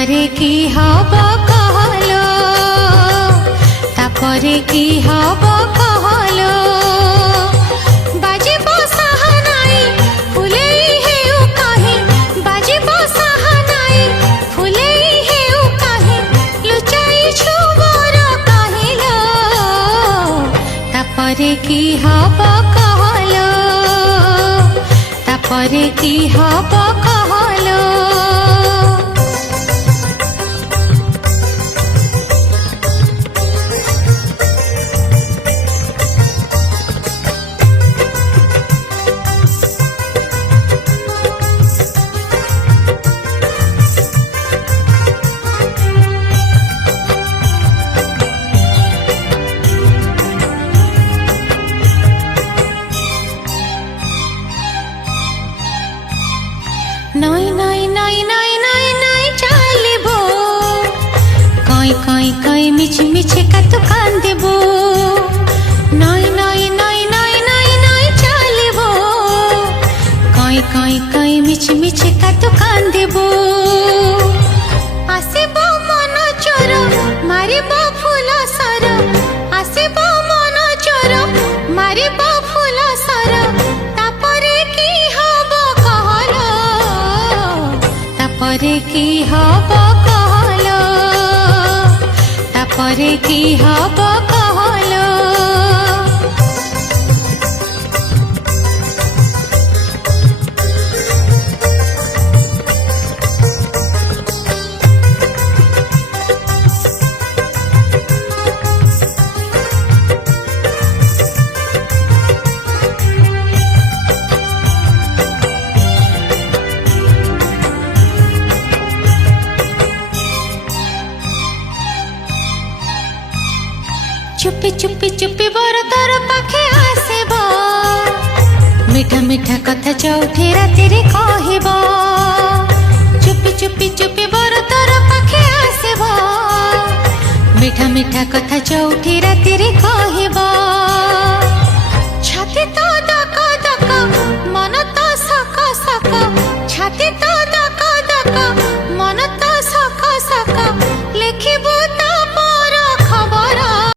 तापरे की हब कहलो तापरे की हब कहलो बाजिबो साहनाई फुलेई हेउ काहे बाजिबो साहनाई फुलेई हेउ काहे लुचाई छुबर काहिलो तापरे की हब कहलो तापरे की हब कहलो नई नई नई नई नई नई चालिबो कई कई कई मिछ मिछ का तो कान देबो नई नई नई नई नई नई चालिबो कई कई कई मिछ मिछ का तो कान देबो आसेबो मन चोर मारिबो फूल सर आसेबो मन चोर मारिबो फूल सर तापरे की हब कहलो तापरे की हब कहलो तापरे की हब कहलो चुपी चुपी चुपी बर तोर पाखे आसेबो मीठा मीठा कथा चौठी राति रे कहबो चुपी चुपी चुपी बर तोर पाखे आसेबो मीठा मीठा कथा चौठी